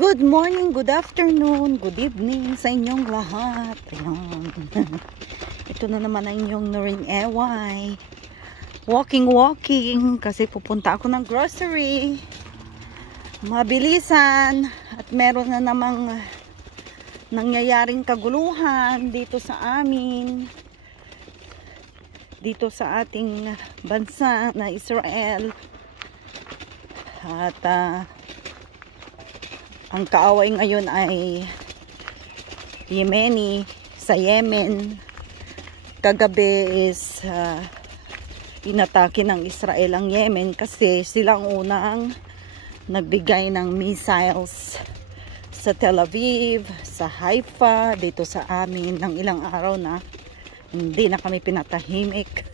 Good morning, good afternoon, good evening sa inyong lahat. Ayan. Ito na naman ang inyong Noreen Eway. Walking kasi pupunta ako ng grocery. Mabilisan at meron na namang nangyayaring kaguluhan dito sa amin. Dito sa ating bansa na Israel. At ang kaaway ngayon ay Yemeni sa Yemen. Kagabi is inatake ng Israel ang Yemen kasi silang unang nagbigay ng missiles sa Tel Aviv, sa Haifa, dito sa amin ng ilang araw na hindi na kami pinatahimik.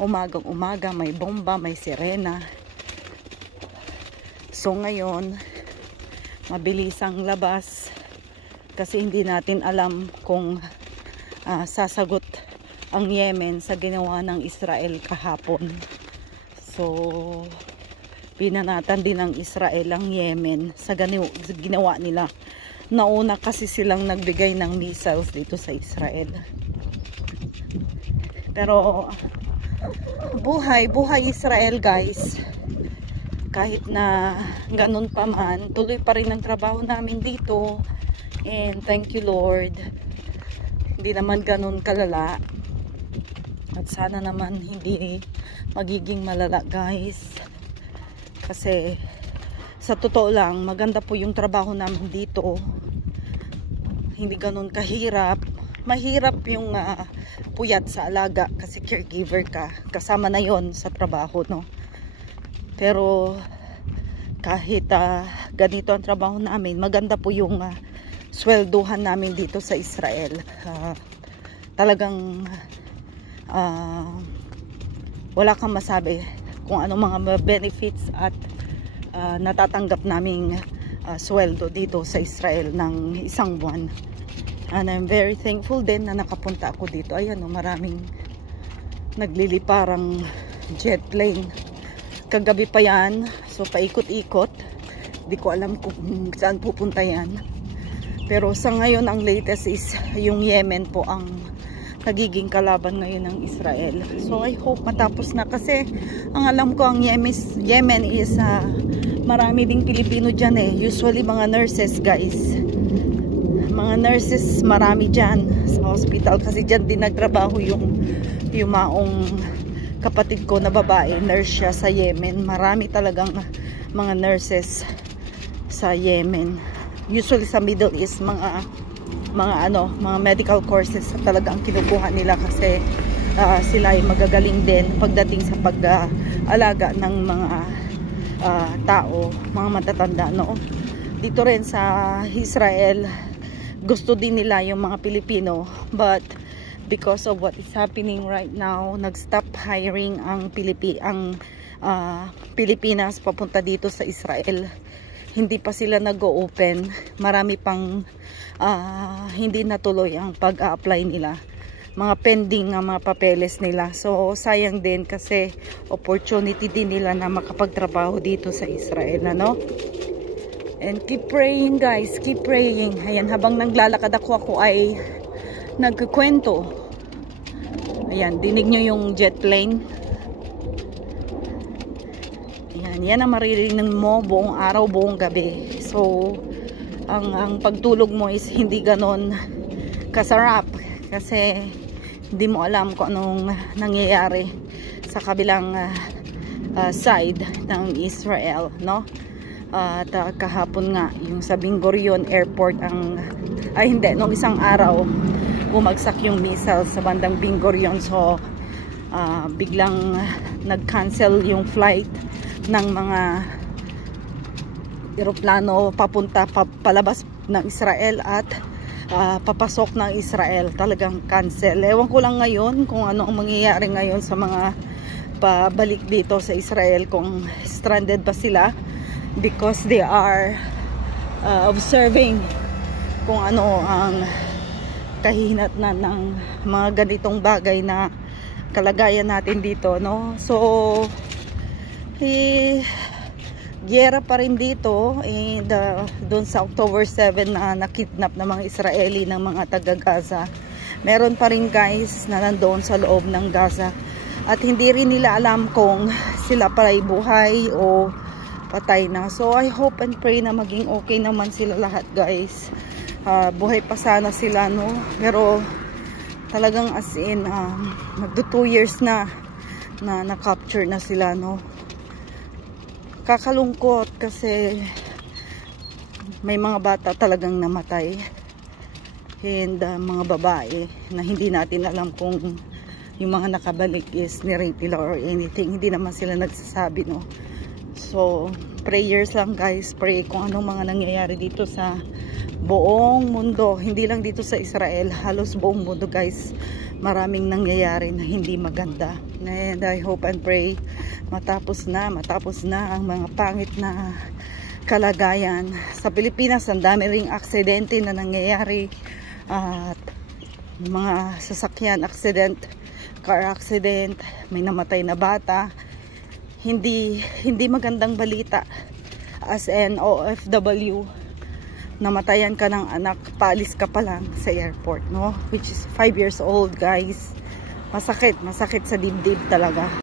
Umagang umaga may bomba, may sirena. So ngayon mabilisang labas kasi hindi natin alam kung sasagot ang Yemen sa ginawa ng Israel kahapon. So pinanatan din ng Israel ang Yemen sa ginawa nila. Nauna kasi silang nagbigay ng missiles dito sa Israel. Pero buhay Israel, guys. Kahit na ganun pa man, tuloy pa rin ang trabaho namin dito. And thank you Lord. Hindi naman ganun kalala. At sana naman hindi magiging malala, guys. Kasi sa totoo lang, maganda po yung trabaho namin dito. Hindi ganun kahirap. Mahirap yung puyat sa alaga kasi caregiver ka. Kasama na yon sa trabaho, no? Pero kahit ganito ang trabaho namin, maganda po yung swelduhan namin dito sa Israel. Talagang wala kang masabi kung ano mga benefits at natatanggap naming sweldo dito sa Israel ng isang buwan. And I'm very thankful din na nakapunta ako dito. Ayan, maraming nagliliparang jet plane. Kagabi pa yan, so paikot-ikot. Di ko alam kung saan pupunta yan. Pero sa ngayon, ang latest is yung Yemen po ang nagiging kalaban ngayon ng Israel. So I hope matapos na kasi ang alam ko ang Yemen is marami ding Pilipino dyan eh. Usually mga nurses, guys. Mga nurses marami dyan sa hospital kasi dyan din nagtrabaho yung maong kapatid ko na babae, nurse siya sa Yemen. Marami talagang mga nurses sa Yemen. Usually sa Middle East, mga medical courses talaga ang kinukuha nila kasi sila ay magagaling din pagdating sa pag-alaga ng mga tao, mga matatanda, no? Dito rin sa Israel, gusto din nila yung mga Pilipino, but because of what is happening right now, nag-stop hiring ang Pilipinas papunta dito sa Israel. Hindi pa sila nag-o-open. Marami pang hindi natuloy ang pag-a-apply nila. Mga pending mga papeles nila. So sayang din kasi opportunity din nila na makapagtrabaho dito sa Israel, ano? And keep praying, guys. Keep praying. Ayan, habang naglalakad ako ay nagkukwento. Ayan, dinig nyo yung jet plane. Ayan, yan ang maririnig mo buong araw, buong gabi. So, ang pagtulog mo is hindi ganon kasarap. Kasi, hindi mo alam kung anong nangyayari sa kabilang side ng Israel, no? At kahapon nga, yung sa Ben Gurion Airport nung isang araw, bumagsak yung missile sa bandang Ben Gurion. So biglang nag-cancel yung flight ng mga eroplano palabas ng Israel at papasok ng Israel. Talagang cancel. Ewan ko lang ngayon kung ano ang mangyayari ngayon sa mga pabalik dito sa Israel, kung stranded ba sila, because they are observing kung ano ang kahihinatnan ng mga ganitong bagay na kalagayan natin dito, no? So giyera pa rin dito, and doon sa October 7 na nakidnap ng mga Israeli ng mga taga Gaza, meron pa rin guys na nandoon sa loob ng Gaza, at hindi rin nila alam kung sila pala'y buhay o patay na. So I hope and pray na maging okay naman sila lahat guys. Buhay pa sana sila, no? Pero talagang as in magdo 2 years na na-capture na sila, no? Kakalungkot kasi may mga bata talagang namatay, and mga babae na hindi natin alam kung yung mga nakabalik is ni-rape nila or anything. Hindi naman sila nagsasabi, no? So prayers lang guys, pray kung anong mga nangyayari dito sa buong mundo, hindi lang dito sa Israel, halos buong mundo guys. Maraming nangyayari na hindi maganda, and I hope and pray matapos na ang mga pangit na kalagayan sa Pilipinas. Ang dami ring aksidente na nangyayari, at mga sasakyan accident, car accident, may namatay na bata. Hindi magandang balita as an OFW. Namatayan ka ng anak, paalis ka pa lang sa airport, no? Which is 5 years old guys. Masakit sa dibdib talaga.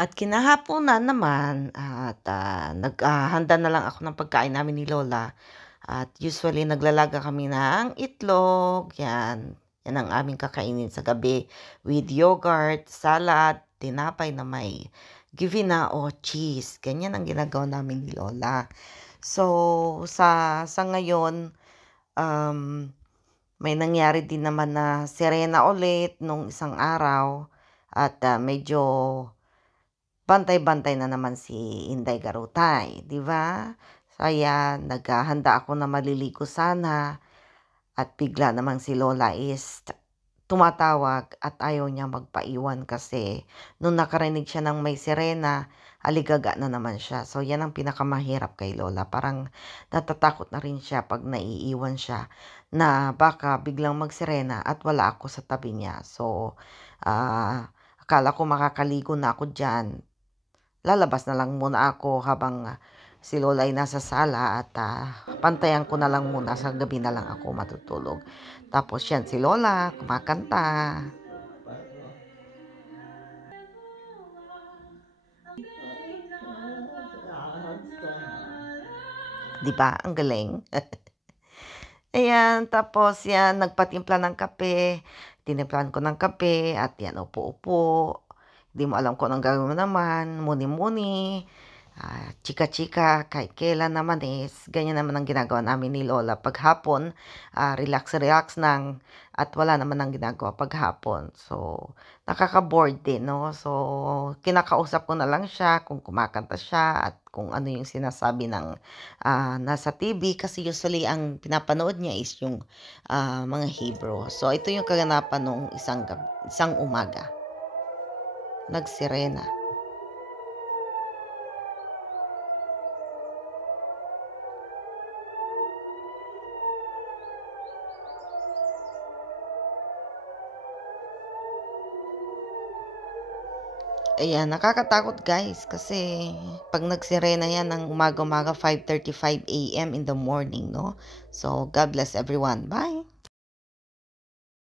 At kinahaponan naman at naghahanda na lang ako ng pagkain namin ni Lola. At usually naglalaga kami ng itlog. Yan. Yan ang aming kakainin sa gabi with yogurt, salad, tinapay na may givina o cheese. Ganyan ang ginagawa namin ni Lola. So, sa ngayon, may nangyari din naman na sirena ulit nung isang araw. At medyo bantay-bantay na naman si Inday Garutay, di ba? Kaya naghahanda ako na maliligo sana at bigla naman si Lola is tumatawag at ayaw niya magpaiwan kasi nung nakarinig siya ng may sirena, aligaga na naman siya. So yan ang pinakamahirap kay Lola. Parang natatakot na rin siya pag naiiwan siya na baka biglang magsirena at wala ako sa tabi niya. So akala ko makakaligo na ako dyan. Lalabas na lang muna ako habang si Lola ay nasa sala at pantayan ko na lang muna, sa gabi na lang ako matutulog. Tapos yan si Lola kumakanta. Diba? Ang galing. Ayan, tapos yan, nagpatimpla ng kape. Tinimplahan ko ng kape at yan, upo-upo. Hindi mo alam kung anong gagawin mo naman. Muni-muni. Chika-chika, kahit kailan naman ganyan naman ang ginagawa namin ni Lola. Paghapon, relax-relax nang at wala naman ang ginagawa paghapon. So, nakaka-bored din, no? So, kinakausap ko na lang siya kung kumakanta siya at kung ano yung sinasabi ng nasa TV. Kasi usually, ang pinapanood niya is yung mga Hebrew. So, ito yung kaganapan nung isang umaga. Nagsirena. Ayan, nakakatakot guys kasi pag nagsirena yan ng umaga-umaga 5:35 AM in the morning, no? So, God bless everyone. Bye!